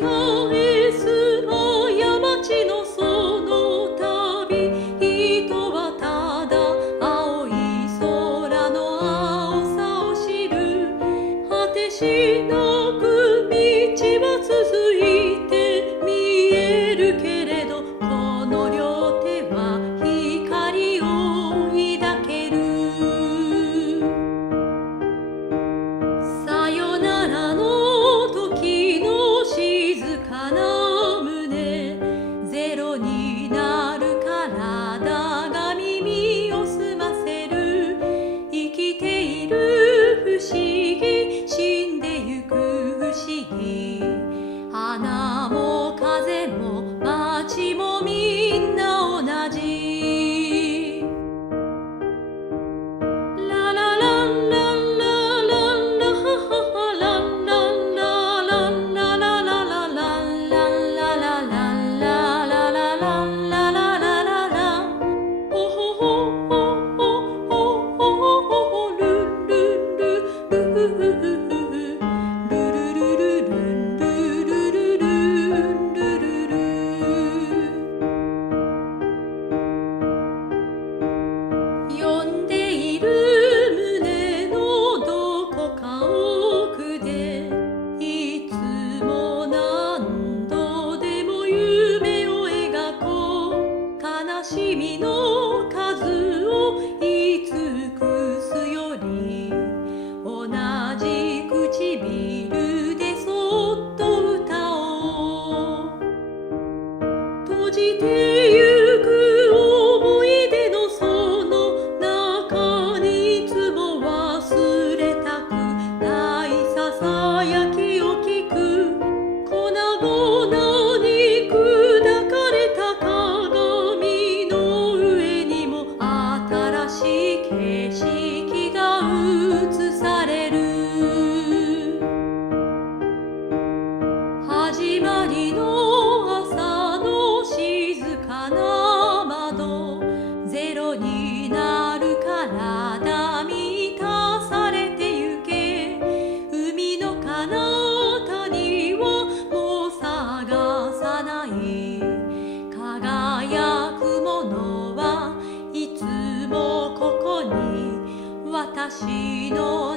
返す過ちのその旅、人はただ青い空の青さを知る。果てしなく道は続いて見えるけれど、この両手は光を抱ける。さよならの時の静かな胸、ゼロになる体が耳を澄ませる。生きている不思議、死んでゆく不思議、花も風も街もみんな同じ。ララランランラランラハハハランランラランララララランランララランラララランラララララン、ホホホホホホホホホルンルンルルフフフフフルルルルルンルルルルンルルル。呼んでいる胸のどこか奥で、いつも何度でも夢を描こう。悲しみの数を言い尽くすより、同じ唇でそっと歌おう。閉じてゆく思い出のその中に、いつも忘れたくないささやきを聞く。粉々に砕かれた鏡の上にも新しい景色が映される。始まりの朝の静かな窓、ゼロになる体満たされてゆけ。海の彼方にはもう探さない。輝くものはいつもここに、私の